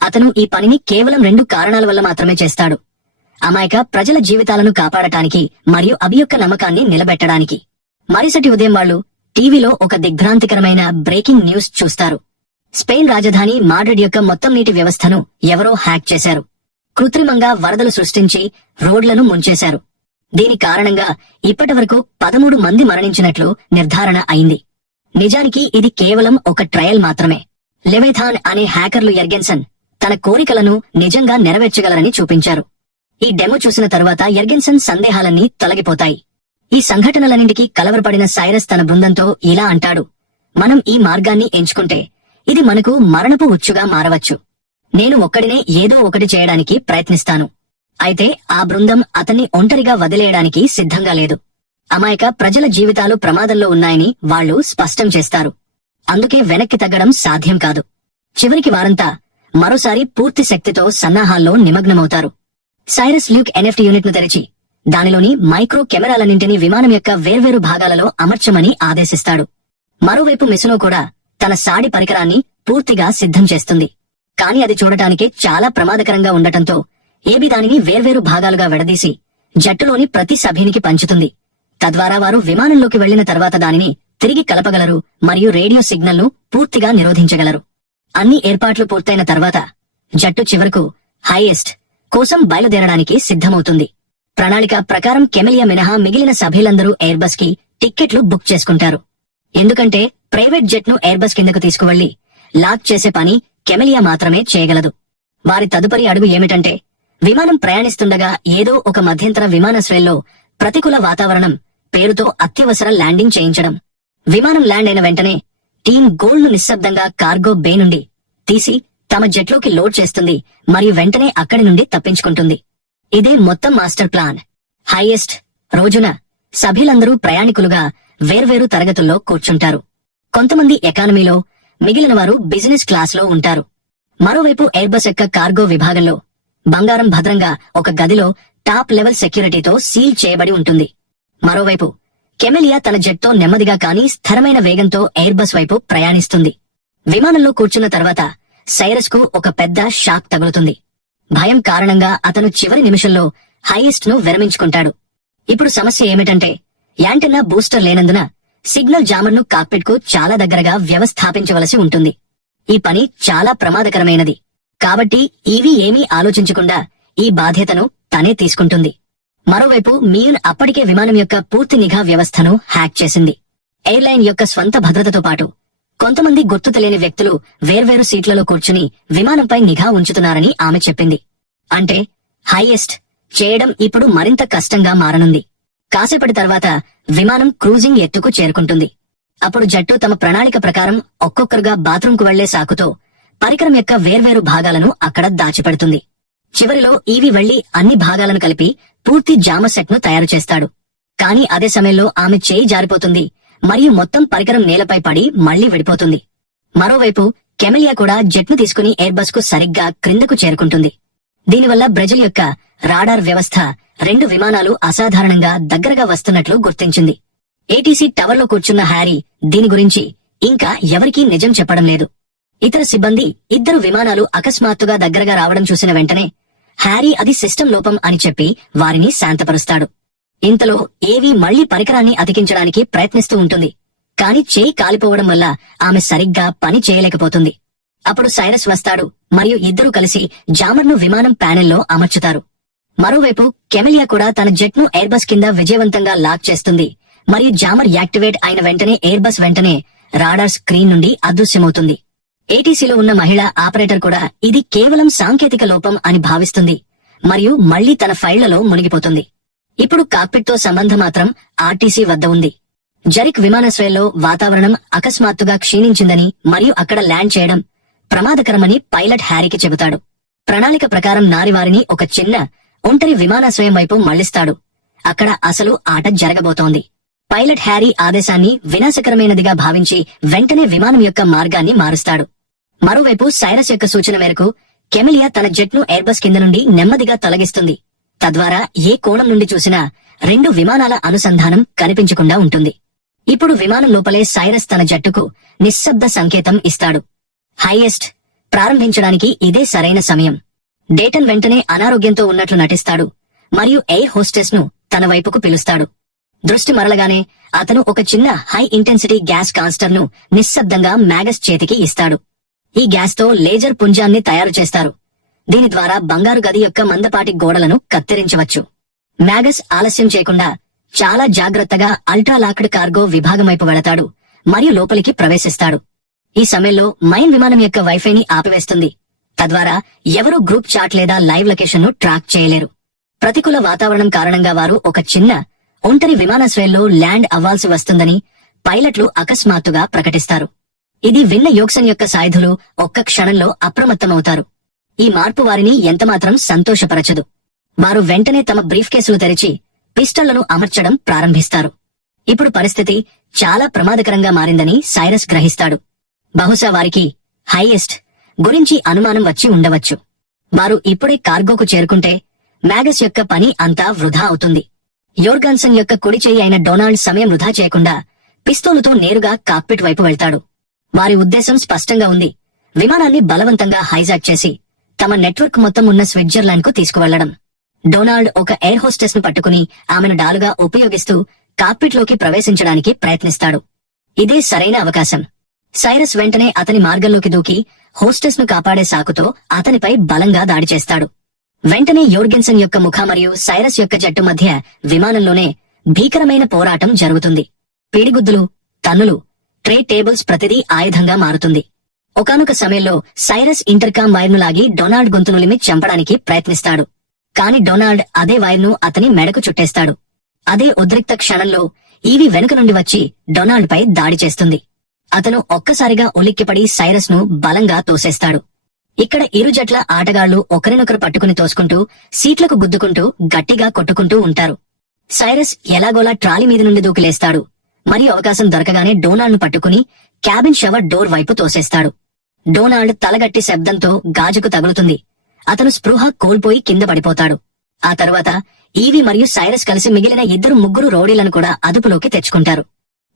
అతను ఈ పనిని కేవలం 2 కారణాల వల్ల మాత్రమే చేస్తాడు: అమాయక ప్రజల జీవితాలను కాపాడటానికి మరియు అభి యొక్క నమ్మకాన్ని నిలబెట్టడానికి. మరుసటి ఉదయం వాళ్లు టీవీలో ఒక దిగ్భ్రాంతికరమైన బ్రేకింగ్ న్యూస్ చూస్తారు. స్పెయిన్ రాజధాని మాడ్రిడ్ యొక్క మొత్తం నీటి వ్యవస్థను ఎవరో హ్యాక్ చేశారు. కృత్రిమంగా వరదలు సృష్టించి రోడ్లను ముంచేశారు. దీని కారణంగా ఇప్పటివరకు 13 మంది మరణించినట్లు నిర్ధారణ అయింది. నిజానికి ఇది కేవలం ఒక ట్రయల్ మాత్రమే. లెవెథాన్ అనే హ్యాకర్లు ఎర్గెన్సన్ తన కోరికలను నిజంగా నెరవేర్చగలరని చూపించారు. ఈ డెమో చూసిన తరువాత ఎర్గెన్సన్ సందేహాలన్నీ తొలగిపోతాయి. ఈ సంఘటనలన్నింటికీ కలవరపడిన సైరస్ తన బృందంతో ఇలా అంటాడు: మనం ఈ మార్గాన్ని ఎంచుకుంటే ఇది మనకు మరణపు ఉచ్చుగా మారవచ్చు. నేను ఒక్కడినే ఏదో ఒకటి చేయడానికి ప్రయత్నిస్తాను. అయితే ఆ బృందం అతన్ని ఒంటరిగా వదిలేయడానికి సిద్ధంగా లేదు. అమాయక ప్రజల జీవితాలు ప్రమాదంలో ఉన్నాయని వాళ్లు స్పష్టం చేస్తారు. అందుకే వెనక్కి తగ్గడం సాధ్యం కాదు. చివరికి వారంతా మరోసారి పూర్తి శక్తితో సన్నాహాల్లో నిమగ్నమవుతారు. సైరస్ ల్యూక్ ఎన్ఎఫ్టీ యూనిట్ ను తెరిచి దానిలోని మైక్రో కెమెరాలన్నింటినీ విమానం యొక్క వేర్వేరు భాగాలలో అమర్చమని ఆదేశిస్తాడు. మరోవైపు మిసునో కూడా తన సాడి పరికరాన్ని పూర్తిగా సిద్ధం చేస్తుంది. కాని అది చూడటానికి చాలా ప్రమాదకరంగా ఉండటంతో ఏబి దానిని వేర్వేరు భాగాలుగా విడదీసి జట్టులోని ప్రతి సభ్యునికి పంచుతుంది. తద్వారా వారు విమానంలోకి వెళ్లిన తర్వాత దానిని తిరిగి కలపగలరు మరియు రేడియో సిగ్నల్ ను పూర్తిగా నిరోధించగలరు. అన్ని ఏర్పాట్లు పూర్తయిన తర్వాత జట్టు చివరకు హైయెస్ట్ కోసం బయలుదేరడానికి సిద్ధమవుతుంది. ప్రణాళిక ప్రకారం కెమెలియా మినహా మిగిలిన సభ్యులందరూ ఎయిర్ బస్ కి టిక్కెట్లు బుక్ చేసుకుంటారు. ఎందుకంటే ప్రైవేట్ జెట్ ను ఎయిర్ బస్ కిందకు తీసుకువెళ్లి లాక్ చేసే పని కెమెలియా మాత్రమే చేయగలదు. వారి తదుపరి అడుగు ఏమిటంటే విమానం ప్రయాణిస్తుండగా ఏదో ఒక మధ్యంతర విమానాశ్రయంలో ప్రతికూల వాతావరణం పేరుతో అత్యవసర ల్యాండింగ్ చేయించడం. విమానం ల్యాండ్ అయిన వెంటనే టీం గోల్డ్ ను నిశ్శబ్దంగా కార్గో బే నుండి తీసి తమ జెట్లోకి లోడ్ చేస్తుంది మరియు వెంటనే అక్కడి నుండి తప్పించుకుంటుంది. ఇదే మొత్తం మాస్టర్ ప్లాన్. హైయెస్ట్ రోజున సభ్యులందరూ ప్రయాణికులుగా వేర్వేరు తరగతుల్లో కూర్చుంటారు. కొంతమంది ఎకానమీలో, మిగిలిన వారు బిజినెస్ క్లాస్ లో ఉంటారు. మరోవైపు ఎయిర్ బస్ యొక్క కార్గో విభాగంలో బంగారం భద్రంగా ఒక గదిలో టాప్ లెవెల్ సెక్యూరిటీతో సీల్ చేయబడి ఉంటుంది. మరోవైపు కెమెలియా తన జెట్తో నెమ్మదిగా కానీ స్థిరమైన వేగంతో ఎయిర్ బస్ వైపు ప్రయాణిస్తుంది. విమానంలో కూర్చున్న తర్వాత సైరస్ కు ఒక పెద్ద షాక్ తగులుతుంది. భయం కారణంగా అతను చివరి నిమిషంలో హైయెస్ట్ ను విరమించుకుంటాడు. ఇప్పుడు సమస్య ఏమిటంటే యాంటెన్నా బూస్టర్ లేనందున సిగ్నల్ జామర్ ను కాక్పిట్ కు చాలా దగ్గరగా వ్యవస్థాపించవలసి ఉంటుంది. ఈ పని చాలా ప్రమాదకరమైనది. కాబట్టి ఈవీ ఏమీ ఆలోచించకుండా ఈ బాధ్యతను తనే తీసుకుంటుంది. మరోవైపు మియున్ అప్పటికే విమానం యొక్క పూర్తి నిఘా వ్యవస్థను హ్యాక్ చేసింది. ఎయిర్లైన్ యొక్క స్వంత భద్రతతో పాటు కొంతమంది గుర్తు తెలియని వ్యక్తులు వేర్వేరు సీట్లలో కూర్చుని విమానంపై నిఘా ఉంచుతున్నారని ఆమె చెప్పింది. అంటే హైయెస్ట్ చేయడం ఇప్పుడు మరింత కష్టంగా మారనుంది. కాసేపటి తర్వాత విమానం క్రూజింగ్ ఎత్తుకు చేరుకుంటుంది. అప్పుడు జట్టు తమ ప్రణాళిక ప్రకారం ఒక్కొక్కరుగా బాత్రూంకు వెళ్లే సాకుతో పరికరం యొక్క వేర్వేరు భాగాలను అక్కడ దాచిపెడుతుంది. చివరిలో ఈవి వెళ్లి అన్ని భాగాలను కలిపి పూర్తి జామ సెట్ ను తయారు చేస్తాడు. కానీ అదే సమయంలో ఆమె చేయి జారిపోతుంది మరియు మొత్తం పరికరం నేలపై పడి మళ్లీ విడిపోతుంది. మరోవైపు కెమెలియా కూడా జెట్ ను తీసుకుని ఎయిర్ బస్ కు సరిగ్గా క్రిందకు చేరుకుంటుంది. దీనివల్ల బ్రెజిల్ యొక్క రాడార్ వ్యవస్థ 2 విమానాలు అసాధారణంగా దగ్గరగా వస్తున్నట్లు గుర్తించింది. ఏటీసీ టవర్లో కూర్చున్న హ్యారీ దీని గురించి ఇంకా ఎవరికీ నిజం చెప్పడం లేదు. ఇతర సిబ్బంది 2 విమానాలు అకస్మాత్తుగా దగ్గరగా రావడం చూసిన వెంటనే హ్యారీ అది సిస్టమ్ లోపం అని చెప్పి వారిని శాంతపరుస్తాడు. ఇంతలో ఏవి మళ్లీ పరికరాన్ని అతికించడానికి ప్రయత్నిస్తూ ఉంటుంది. కాని చేయి కాలిపోవడం వల్ల ఆమె సరిగ్గా పని చేయలేకపోతుంది. అప్పుడు సైరస్ వస్తాడు మరియు ఇద్దరూ కలిసి జామర్ను విమానం ప్యానెల్లో అమర్చుతారు. మరోవైపు కెమెలియా కూడా తన జెట్ ను ఎయిర్ బస్ కింద విజయవంతంగా లాక్ చేస్తుంది మరియు జామర్ యాక్టివేట్ అయిన వెంటనే ఎయిర్ బస్ వెంటనే రాడార్ స్క్రీన్ నుండి అదృశ్యమవుతుంది. ఏటీసీలో ఉన్న మహిళా ఆపరేటర్ కూడా ఇది కేవలం సాంకేతిక లోపం అని భావిస్తుంది మరియు మళ్లీ తన ఫైళ్లలో మునిగిపోతుంది. ఇప్పుడు కాక్పిట్ తో సంబంధం మాత్రం ఆర్టీసీ వద్ద ఉంది. జరిక్ విమానాశ్రయంలో వాతావరణం అకస్మాత్తుగా క్షీణించిందని మరియు అక్కడ ల్యాండ్ చేయడం ప్రమాదకరమని పైలట్ హ్యారీకి చెబుతాడు. ప్రణాళిక ప్రకారం నారివారిని ఒక చిన్న ఒంటరి విమానాశ్రయం వైపు మళ్లిస్తాడు. అక్కడ అసలు ఆట జరగబోతోంది. పైలట్ హ్యారీ ఆదేశాన్ని వినాశకరమైనదిగా భావించి వెంటనే విమానం యొక్క మార్గాన్ని మారుస్తాడు. మరోవైపు సైరస్ యొక్క సూచన మేరకు కెమెలియా తన జెట్ ను ఎయిర్ బస్ కింద నుండి నెమ్మదిగా తొలగిస్తుంది. తద్వారా ఏ కోణం నుండి చూసినా 2 విమానాల అనుసంధానం కనిపించకుండా ఉంటుంది. ఇప్పుడు విమానం లోపలే సైరస్ తన జట్టుకు నిశ్శబ్ద సంకేతం ఇస్తాడు. హైయెస్ట్ ప్రారంభించడానికి ఇదే సరైన సమయం. డేటన్ వెంటనే అనారోగ్యంతో ఉన్నట్లు నటిస్తాడు మరియు ఎయిర్ హోస్టెస్ ను తన వైపుకు పిలుస్తాడు. దృష్టి మరలగానే అతను ఒక చిన్న హై ఇంటెన్సిటీ గ్యాస్ కాన్స్టర్ ను నిశ్శబ్దంగా మ్యాగస్ చేతికి ఇస్తాడు. ఈ గ్యాస్ తో లేజర్ పుంజాన్ని తయారు చేస్తారు. దీని ద్వారా బంగారు గది యొక్క మందపాటి గోడలను కత్తిరించవచ్చు. మ్యాగస్ ఆలస్యం చేయకుండా చాలా జాగ్రత్తగా అల్ట్రాలాక్డ్ కార్గో విభాగం వైపు వెళతాడు మరియు లోపలికి ప్రవేశిస్తాడు. ఈ సమయంలో మైన్ విమానం యొక్క వైఫైని ఆపివేస్తుంది. తద్వారా ఎవరూ గ్రూప్ చాట్ లేదా లైవ్ లొకేషన్ ను ట్రాక్ చేయలేరు. ప్రతికూల వాతావరణం కారణంగా వారు ఒక చిన్న ఒంటరి విమానాశ్రయంలో ల్యాండ్ అవ్వాల్సి వస్తుందని పైలట్లు అకస్మాత్తుగా ప్రకటిస్తారు. ఇది విన్న యోక్సన్ యొక్క సాయుధులు ఒక్క క్షణంలో అప్రమత్తమవుతారు. ఈ మార్పు వారిని ఎంతమాత్రం సంతోషపరచదు. వారు వెంటనే తమ బ్రీఫ్ కేసులు తెరిచి పిస్టళ్లను అమర్చడం ప్రారంభిస్తారు. ఇప్పుడు పరిస్థితి చాలా ప్రమాదకరంగా మారిందని సైరస్ గ్రహిస్తాడు. బహుశా వారికి హైయెస్ట్ గురించి అనుమానం వచ్చి ఉండవచ్చు. వారు ఇప్పుడే కార్గోకు చేరుకుంటే మ్యాగస్ యొక్క పని అంతా వృధా అవుతుంది. యోర్గాన్సన్ యొక్క కుడి చెయ్యి అయిన డొనాల్డ్ సమయం వృధా చేయకుండా పిస్తోలుతో నేరుగా కాక్పిట్ వైపు వెళ్తాడు. వారి ఉద్దేశం స్పష్టంగా ఉంది. విమానాన్ని బలవంతంగా హైజాక్ చేసి తమ నెట్వర్క్ మొత్తం ఉన్న స్విట్జర్లాండ్ కు తీసుకువెళ్లడం. డొనాల్డ్ ఒక ఎయిర్ హోస్టెస్ ను పట్టుకుని ఆమెను డాలుగా ఉపయోగిస్తూ కాక్పిట్ లోకి ప్రవేశించడానికి ప్రయత్నిస్తాడు. ఇదే సరైన అవకాశం. సైరస్ వెంటనే అతని మార్గంలోకి దూకి హోస్టెస్ ను కాపాడే సాకుతో అతనిపై బలంగా దాడి చేస్తాడు. వెంటనే యోర్గెన్సన్ యొక్క ముఖ మరియు సైరస్ యొక్క జట్టు మధ్య విమానంలోనే భీకరమైన పోరాటం జరుగుతుంది. పీడిగుద్దులు, తన్నులు, ట్రే టేబుల్స్ ప్రతిదీ ఆయుధంగా మారుతుంది. ఒకానొక సమయంలో సైరస్ ఇంటర్కామ్ వైర్ను లాగి డొనాల్డ్ గొంతునులిమి చంపడానికి ప్రయత్నిస్తాడు. కాని డొనాల్డ్ అదే వైర్ను అతని మెడకు చుట్టేస్తాడు. అదే ఉద్రిక్త క్షణంలో ఈవి వెనుక నుండి వచ్చి డొనాల్డ్ పై దాడి చేస్తుంది. అతను ఒక్కసారిగా ఉలిక్కిపడి సైరస్ ను బలంగా తోసేస్తాడు. ఇక్కడ ఇరు జట్ల ఆటగాళ్లు ఒకరినొకరు పట్టుకుని తోసుకుంటూ సీట్లకు గుద్దుకుంటూ గట్టిగా కొట్టుకుంటూ ఉంటారు. సైరస్ ఎలాగోలా ట్రాలీ మీద నుండి దూకిలేస్తాడు మరియు అవకాశం దొరకగానే డొనాల్డ్ ను పట్టుకుని క్యాబిన్ షవర్ డోర్ వైపు తోసేస్తాడు. డొనాల్డ్ తలగట్టి శబ్దంతో గాజుకు తగులుతుంది. అతను స్పృహ కోల్పోయి కింద పడిపోతాడు. ఆ తరువాత ఈవి మరియు సైరస్ కలిసి మిగిలిన 2-3 రౌడీలను కూడా అదుపులోకి తెచ్చుకుంటారు.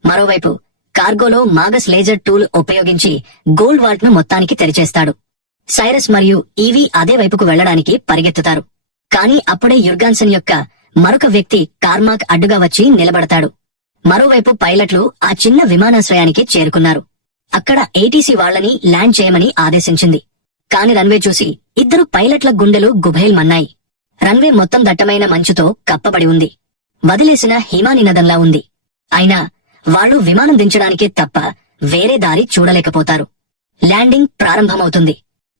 మరోవైపు కార్గోలో మాగస్ లేజర్ టూల్ ఉపయోగించి గోల్డ్ వాల్ట్ ను మొత్తానికి తెరిచేస్తాడు. సైరస్ మరియు ఈవి అదే వైపుకు వెళ్లడానికి పరిగెత్తుతారు. కాని అప్పుడే యుర్గాన్సన్ యొక్క మరొక వ్యక్తి కార్మాక్ అడ్డుగా వచ్చి నిలబడతాడు. మరోవైపు పైలట్లు ఆ చిన్న విమానాశ్రయానికి చేరుకున్నారు. అక్కడ ఏటీసీ వాళ్లని ల్యాండ్ చేయమని ఆదేశించింది. కాని రన్వే చూసి 2 పైలట్ల గుండెలు గుభేల్మన్నాయి. రన్వే మొత్తం దట్టమైన మంచుతో కప్పబడి ఉంది. వదిలేసిన హిమానినదంలా ఉంది. అయినా వాళ్ళు విమానం దించడానికే తప్ప వేరే దారి చూడలేకపోతారు. ల్యాండింగ్ ప్రారంభమవుతుంది.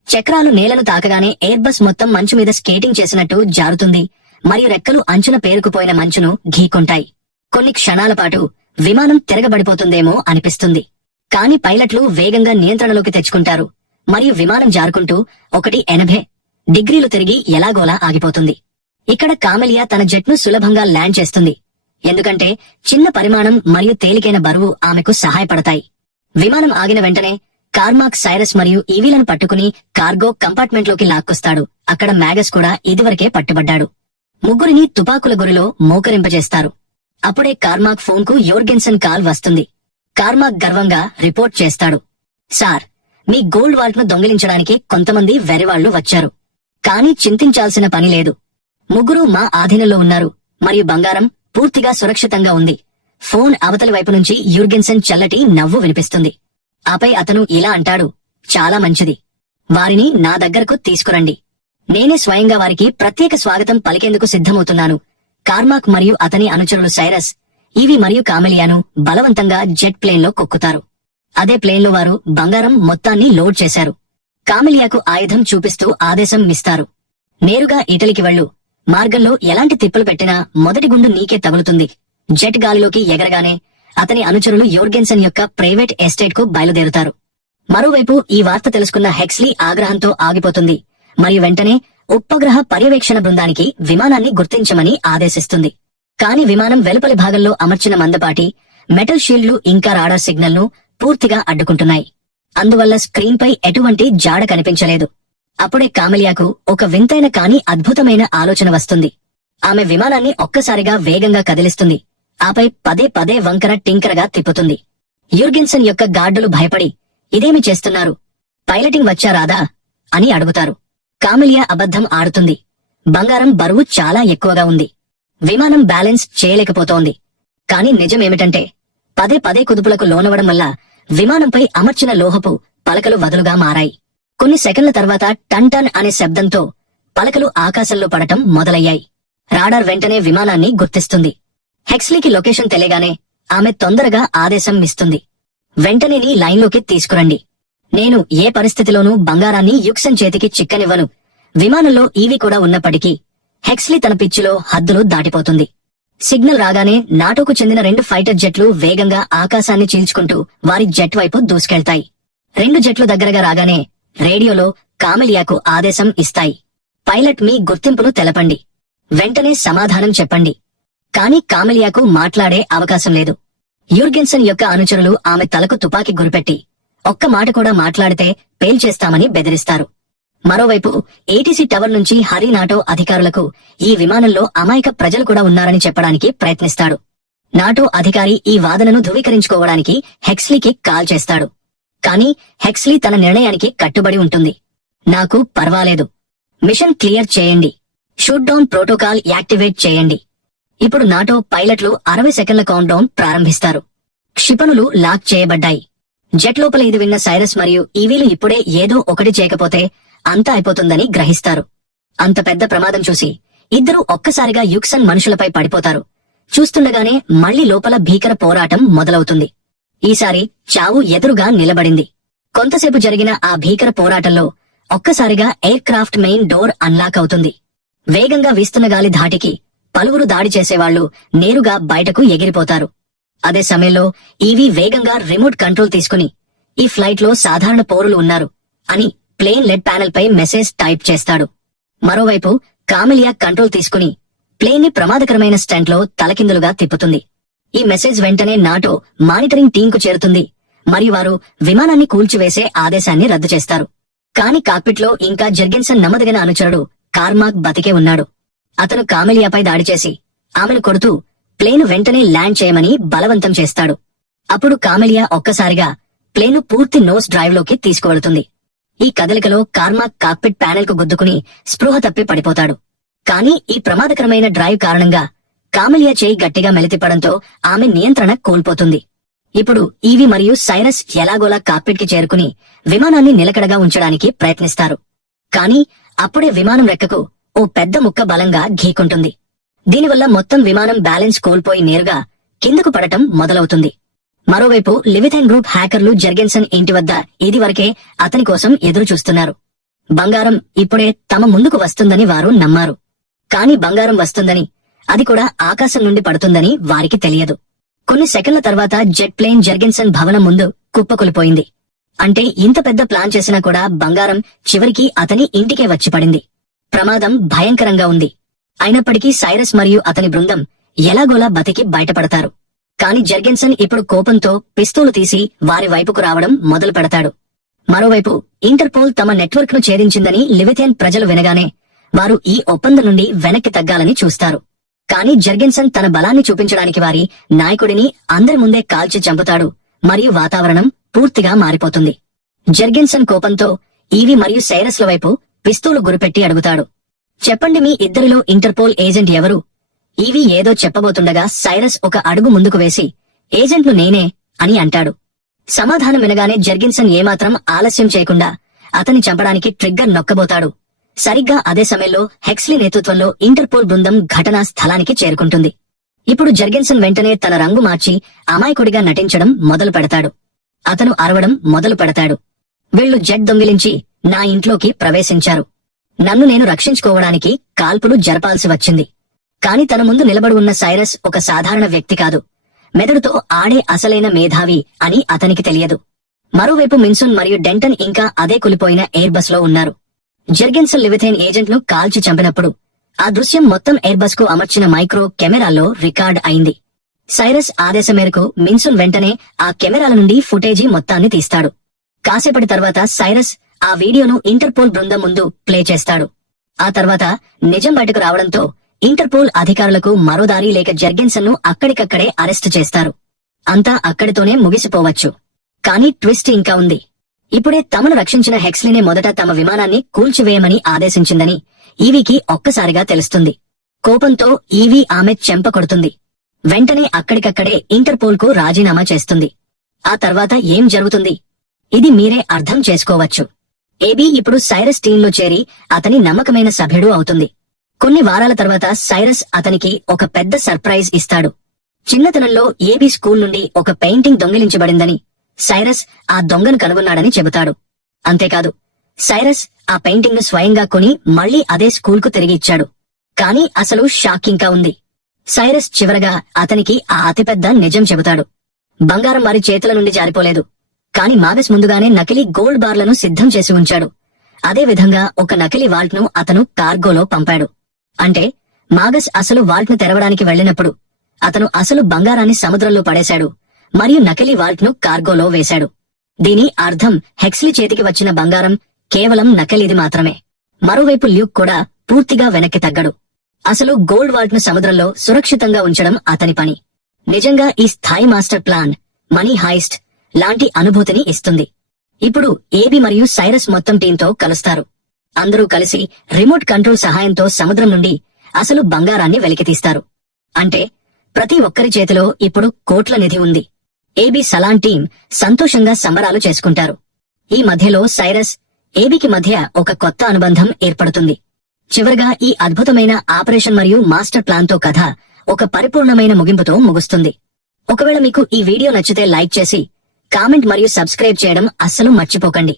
చక్రాలు నేలను తాకగానే ఎయిర్బస్ మొత్తం మంచు మీద స్కేటింగ్ చేసినట్టు జారుతుంది మరియు రెక్కలు అంచున పేరుకుపోయిన మంచును ఘీకొంటాయి. కొన్ని క్షణాల పాటు విమానం తిరగబడిపోతుందేమో అనిపిస్తుంది. కాని పైలట్లు వేగంగా నియంత్రణలోకి తెచ్చుకుంటారు మరియు విమానం జారుకుంటూ 180 డిగ్రీలు తిరిగి ఎలాగోలా ఆగిపోతుంది. ఇక్కడ కామెలియా తన జెట్ను సులభంగా ల్యాండ్ చేస్తుంది. ఎందుకంటే చిన్న పరిమాణం మరియు తేలికైన బరువు ఆమెకు సహాయపడతాయి. విమానం ఆగిన వెంటనే కార్మాక్, సైరస్ మరియు ఈవీలను పట్టుకుని కార్గో కంపార్ట్మెంట్లోకి లాక్కొస్తాడు. అక్కడ మ్యాగస్ కూడా ఇదివరకే పట్టుబడ్డాడు. ముగ్గురిని తుపాకుల గురిలో మోకరింపజేస్తారు. అప్పుడే కార్మాక్ ఫోన్కు యోర్గెన్సన్ కాల్ వస్తుంది. కార్మాక్ గర్వంగా రిపోర్ట్ చేస్తాడు. సార్, మీ గోల్డ్ వాల్ట్ ను దొంగిలించడానికి కొంతమంది వెరివాళ్లు వచ్చారు. కానీ చింతించాల్సిన పని లేదు. ముగ్గురు మా ఆధీనంలో ఉన్నారు మరియు బంగారం పూర్తిగా సురక్షితంగా ఉంది. ఫోన్ అవతలి వైపు నుంచి యూర్గెన్సన్ చల్లటి నవ్వు వినిపిస్తుంది. ఆపై అతను ఇలా అంటాడు, చాలా మంచిది. వారిని నా దగ్గరకు తీసుకురండి. నేనే స్వయంగా వారికి ప్రత్యేక స్వాగతం పలికేందుకు సిద్ధమవుతున్నాను. కార్మాక్ మరియు అతని అనుచరులు సైరస్, ఈవి మరియు కామెలియాను బలవంతంగా జెట్ ప్లేన్లో కొక్కుతారు. అదే ప్లేన్లో వారు బంగారం మొత్తాన్ని లోడ్ చేశారు. కామెలియాకు ఆయుధం చూపిస్తూ ఆదేశం ఇస్తారు. నేరుగా ఇటలీకి వెళ్ళు. మార్గంలో ఎలాంటి తిప్పలు పెట్టినా మొదటి గుండు నీకే తగులుతుంది. జెట్ గాలిలోకి ఎగరగానే అతని అనుచరులు యోర్గెన్సన్ యొక్క ప్రైవేట్ ఎస్టేట్ కు బయలుదేరుతారు. మరోవైపు ఈ వార్త తెలుసుకున్న హెక్స్లీ ఆగ్రహంతో ఆగిపోతుంది మరియు వెంటనే ఉపగ్రహ పర్యవేక్షణ బృందానికి విమానాన్ని గుర్తించమని ఆదేశిస్తుంది. కాని విమానం వెలుపలి భాగంలో అమర్చిన మందపాటి మెటల్ షీల్డ్లు ఇంకా రాడార్ సిగ్నల్ ను పూర్తిగా అడ్డుకుంటున్నాయి. అందువల్ల స్క్రీన్ పై ఎటువంటి జాడ కనిపించలేదు. అప్పుడే కామెలియాకు ఒక వింతైన కాని అద్భుతమైన ఆలోచన వస్తుంది. ఆమె విమానాన్ని ఒక్కసారిగా వేగంగా కదిలిస్తుంది. ఆపై పదే పదే వంకర టింకరగా తిప్పుతుంది. యూర్గెన్సన్ యొక్క గార్డులు భయపడి, ఇదేమి చేస్తున్నారు? పైలటింగ్ వచ్చారాదా అని అడుగుతారు. కామెలియా అబద్ధం ఆడుతుంది. బంగారం బరువు చాలా ఎక్కువగా ఉంది. విమానం బ్యాలెన్స్ చేయలేకపోతోంది. కాని నిజమేమిటంటే పదే పదే కుదుపులకు లోనవడం వల్ల విమానంపై అమర్చిన లోహపు పలకలు వదులుగా మారాయి. కొన్ని సెకండ్ల తర్వాత టన్ టన్ అనే శబ్దంతో పలకలు ఆకాశంలో పడటం మొదలయ్యాయి. రాడార్ వెంటనే విమానాన్ని గుర్తిస్తుంది. హెక్స్లీకి లొకేషన్ తెలియగానే ఆమె తొందరగా ఆదేశం ఇస్తుంది. వెంటనే నీ లైన్లోకి తీసుకురండి. నేను ఏ పరిస్థితిలోనూ బంగారాన్ని యుక్సన్ చేతికి చిక్కనివ్వను. విమానంలో ఈవి కూడా ఉన్నప్పటికీ హెక్స్లీ తన పిచ్చిలో హద్దులు దాటిపోతుంది. సిగ్నల్ రాగానే నాటోకు చెందిన 2 ఫైటర్ జెట్లు వేగంగా ఆకాశాన్ని చీల్చుకుంటూ వారి జెట్ వైపు దూసుకెళ్తాయి. 2 జెట్లు దగ్గరగా రాగానే రేడియోలో కామెలియాకు ఆదేశం ఇస్తాయి. పైలట్, మీ గుర్తింపును తెలపండి. వెంటనే సమాధానం చెప్పండి. కాని కామెలియాకు మాట్లాడే అవకాశం లేదు. యూర్గెన్సన్ యొక్క అనుచరులు ఆమె తలకు తుపాకీ గురిపెట్టి ఒక్క మాట కూడా మాట్లాడితే పేల్చేస్తామని బెదిరిస్తారు. మరోవైపు ఏటీసీ టవర్ నుంచి హరి నాటో అధికారులకు ఈ విమానంలో అమాయక ప్రజలు కూడా ఉన్నారని చెప్పడానికి ప్రయత్నిస్తాడు. నాటో అధికారి ఈ వాదనను ధృవీకరించుకోవడానికి హెక్స్లీకి కాల్ చేస్తాడు. కాని హెక్స్లీ తన నిర్ణయానికి కట్టుబడి ఉంటుంది. నాకు పర్వాలేదు. మిషన్ క్లియర్ చేయండి. షూట్ డౌన్ ప్రోటోకాల్ యాక్టివేట్ చేయండి. ఇప్పుడు నాటో పైలట్లు 60 సెకండ్ల కౌంట్ డౌన్ ప్రారంభిస్తారు. క్షిపణులు లాక్ చేయబడ్డాయి. జెట్ లోపల ఇది విన్న సైరస్ మరియు ఈవీలు ఇప్పుడే ఏదో ఒకటి చేయకపోతే అంతా అయిపోతుందని గ్రహిస్తారు. అంత పెద్ద ప్రమాదం చూసి ఇద్దరూ ఒక్కసారిగా యుక్సన్ మనుషులపై పడిపోతారు. చూస్తుండగానే మళ్లీ లోపల భీకర పోరాటం మొదలవుతుంది. ఈసారి చావు ఎదురుగా నిలబడింది. కొంతసేపు జరిగిన ఆ భీకర పోరాటంలో ఒక్కసారిగా air craft main door unlock అవుతుంది. వేగంగా వీస్తున్న గాలి ధాటికి పలువురు దాడి చేసేవాళ్లు నేరుగా బయటకు ఎగిరిపోతారు. అదే సమయంలో ఈవీ వేగంగా రిమోట్ కంట్రోల్ తీసుకుని ఈ ఫ్లైట్ లో సాధారణ పౌరులు ఉన్నారు అని ప్లేన్ లెడ్ ప్యానెల్ పై మెసేజ్ టైప్ చేస్తాడు. మరోవైపు కామెలియా కంట్రోల్ తీసుకుని ప్లేన్ ని ప్రమాదకరమైన స్టంట్ లో తలకిందులుగా తిప్పుతుంది. ఈ మెసేజ్ వెంటనే నాటో మానిటరింగ్ టీంకు చేరుతుంది మరియు వారు విమానాన్ని కూల్చివేసే ఆదేశాన్ని రద్దు చేస్తారు. కాని కాక్పిట్ లో ఇంకా జర్గెన్సన్ నమ్మదగిన అనుచరుడు కార్మాక్ బతికే ఉన్నాడు. అతను కామెలియాపై దాడి చేసి ఆమెను కొడుతూ ప్లేను వెంటనే ల్యాండ్ చేయమని బలవంతం చేస్తాడు. అప్పుడు కామెలియా ఒక్కసారిగా ప్లేను పూర్తి నోస్ డ్రైవ్ లోకి తీసుకువెళుతుంది. ఈ కదలికలో కార్మాక్ కాక్పిట్ ప్యానెల్ కు గుద్దుకుని స్పృహ తప్పి పడిపోతాడు. కాని ఈ ప్రమాదకరమైన డ్రైవ్ కారణంగా కామెలియా చేయి గట్టిగా మెలితిప్పడంతో ఆమె నియంత్రణ కోల్పోతుంది. ఇప్పుడు ఈవి మరియు సైరస్ ఎలాగోలా కాక్పిట్ కి చేరుకుని విమానాన్ని నిలకడగా ఉంచడానికి ప్రయత్నిస్తారు. కాని అప్పుడే విమానం రెక్కకు ఓ పెద్ద ముక్క బలంగా ఢీకొంటుంది. దీనివల్ల మొత్తం విమానం బ్యాలెన్స్ కోల్పోయి నేరుగా కిందకు పడటం మొదలవుతుంది. మరోవైపు లివిథైన్ గ్రూప్ హ్యాకర్లు జెర్గెన్సన్ ఇంటి వద్ద ఇదివరకే అతని కోసం ఎదురు చూస్తున్నారు. బంగారం ఇప్పుడే తమ ముందుకు వస్తుందని వారు నమ్మారు. కాని బంగారం వస్తుందని, అది కూడా ఆకాశం నుండి పడుతుందని వారికి తెలియదు. కొన్ని సెకన్ల తర్వాత జెట్ ప్లేన్ జెర్గెన్సన్ భవనం ముందు కుప్పకూలిపోయింది. అంటే ఇంత పెద్ద ప్లాన్ చేసినా కూడా బంగారం చివరికి అతని ఇంటికే వచ్చి పడింది. ప్రమాదం భయంకరంగా ఉంది. అయినప్పటికీ సైరస్ మరియు అతని బృందం ఎలాగోలా బతికి బయటపడతారు. కాని జెర్గెన్సన్ ఇప్పుడు కోపంతో పిస్తూలు తీసి వారి వైపుకు రావడం మొదలు పెడతాడు. మరోవైపు ఇంటర్పోల్ తమ నెట్వర్క్ ను ఛేదించిందని లివిథేన్ ప్రజలు వినగానే వారు ఈ ఒప్పందం నుండి వెనక్కి తగ్గాలని చూస్తారు. కాని జెర్గెన్సన్ తన బలాన్ని చూపించడానికి వారి నాయకుడిని అందరి ముందే కాల్చి చంపుతాడు మరియు వాతావరణం పూర్తిగా మారిపోతుంది. జెర్గెన్సన్ కోపంతో ఈవి మరియు సైరస్ల వైపు పిస్తూలు గురిపెట్టి అడుగుతాడు, చెప్పండి, మీ ఇద్దరిలో ఇంటర్పోల్ ఏజెంట్ ఎవరు? ఈవి ఏదో చెప్పబోతుండగా సైరస్ ఒక అడుగు ముందుకు వేసి, ఏజెంట్లు నేనే అని అంటాడు. సమాధానం వినగానే జెర్గెన్సన్ ఏమాత్రం ఆలస్యం చేయకుండా అతన్ని చంపడానికి ట్రిగ్గర్ నొక్కబోతాడు. సరిగ్గా అదే సమయంలో హెక్స్లీ నేతృత్వంలో ఇంటర్పోల్ బృందం ఘటనా స్థలానికి చేరుకుంటుంది. ఇప్పుడు జెర్గెన్సన్ వెంటనే తన రంగు మార్చి అమాయకుడిగా నటించడం మొదలు పెడతాడు. అతను అరవడం మొదలు పెడతాడు, వీళ్లు జెట్ దొంగిలించి నా ఇంట్లోకి ప్రవేశించారు. నన్ను నేను రక్షించుకోవడానికి కాల్పులు జరపాల్సి వచ్చింది. కాని తన ముందు నిలబడి ఉన్న సైరస్ ఒక సాధారణ వ్యక్తి కాదు, మెదడుతో ఆడే అసలైన మేధావి అని అతనికి తెలియదు. మరోవైపు మిన్సున్ మరియు డెంటన్ ఇంకా అదే కులిపోయిన ఎయిర్ బస్ లో ఉన్నారు. జెర్గెన్సన్ లివిథైన్ ఏజెంట్ ను కాల్చి చంపినప్పుడు ఆ దృశ్యం మొత్తం ఎయిర్ బస్ కు అమర్చిన మైక్రో కెమెరాల్లో రికార్డ్ అయింది. సైరస్ ఆదేశం మేరకు మిన్సున్ వెంటనే ఆ కెమెరాల నుండి ఫుటేజీ మొత్తాన్ని తీస్తాడు. కాసేపటి తర్వాత సైరస్ ఆ వీడియోను ఇంటర్పోల్ బృందం ముందు ప్లే చేస్తాడు. ఆ తర్వాత నిజం బయటకు రావడంతో ఇంటర్పోల్ అధికారులకు మరో దారి లేక జెర్గెన్సన్ ను అక్కడికక్కడే అరెస్టు చేస్తారు. అంతా అక్కడితోనే ముగిసిపోవచ్చు. కానీ ట్విస్ట్ ఇంకా ఉంది. ఇప్పుడే తమను రక్షించిన హెక్స్లీనే మొదట తమ విమానాన్ని కూల్చివేయమని ఆదేశించిందని ఈవీకి ఒక్కసారిగా తెలుస్తుంది. కోపంతో ఈవీ ఆమె చెంప కొడుతుంది. వెంటనే అక్కడికక్కడే ఇంటర్పోల్ కు రాజీనామా చేస్తుంది. ఆ తర్వాత ఏం జరుగుతుంది? ఇది మీరే అర్థం చేసుకోవచ్చు. ఏబీ ఇప్పుడు సైరస్ టీంలో చేరి అతని నమ్మకమైన సభ్యుడు అవుతుంది. కొన్ని వారాల తర్వాత సైరస్ అతనికి ఒక పెద్ద సర్ప్రైజ్ ఇస్తాడు. చిన్నతనంలో ఏబీ స్కూల్ నుండి ఒక పెయింటింగ్ దొంగిలించబడిందని సైరస్ ఆ దొంగను కనుగొన్నాడని చెబుతాడు. అంతేకాదు, సైరస్ ఆ పెయింటింగ్ ను స్వయంగా కొని మళ్లీ అదే స్కూల్ కు తిరిగి ఇచ్చాడు. కానీ అసలు షాక్ ఇంకా ఉంది. సైరస్ చివరగా అతనికి ఆ అతిపెద్ద నిజం చెబుతాడు. బంగారం వారి చేతుల నుండి జారిపోలేదు. కాని మాగస్ ముందుగానే నకిలీ గోల్డ్ బార్లను సిద్ధం చేసి ఉంచాడు. అదే విధంగా ఒక నకిలీ వాల్ట్ ను అతను కార్గోలో పంపాడు. అంటే మాగస్ అసలు వాల్ట్ ను తెరవడానికి వెళ్లినప్పుడు అతను అసలు బంగారాన్ని సముద్రంలో పడేశాడు మరియు నకిలీ వాల్ట్ ను కార్గోలో వేశాడు. దీని అర్థం హెక్స్లీ చేతికి వచ్చిన బంగారం కేవలం నకిలీది మాత్రమే. మరోవైపు ల్యూక్ కూడా పూర్తిగా వెనక్కి తగ్గడు. అసలు గోల్డ్ వాల్ట్ ను సముద్రంలో సురక్షితంగా ఉంచడం అతని పని. నిజంగా ఈ స్థాయి మాస్టర్ ప్లాన్ మనీ హైస్ట్ లాంటి అనుభూతిని ఇస్తుంది. ఇప్పుడు ఏబీ మరియు సైరస్ మొత్తం టీంతో కలుస్తారు. అందరూ కలిసి రిమోట్ కంట్రోల్ సహాయంతో సముద్రం నుండి అసలు బంగారాన్ని వెలికితీస్తారు. అంటే ప్రతి ఒక్కరి చేతిలో ఇప్పుడు కోట్ల నిధి ఉంది. ఏబీ సలాన్ టీం సంతోషంగా సంబరాలు చేసుకుంటారు. ఈ మధ్యలో సైరస్ ఏబీకి మధ్య ఒక కొత్త అనుబంధం ఏర్పడుతుంది. చివరగా ఈ అద్భుతమైన ఆపరేషన్ మరియు మాస్టర్ ప్లాన్ తో కథ ఒక పరిపూర్ణమైన ముగింపుతో ముగుస్తుంది. ఒకవేళ మీకు ఈ వీడియో నచ్చితే లైక్ చేసి కామెంట్ మరియు సబ్స్క్రైబ్ చేయడం అస్సలు మర్చిపోకండి.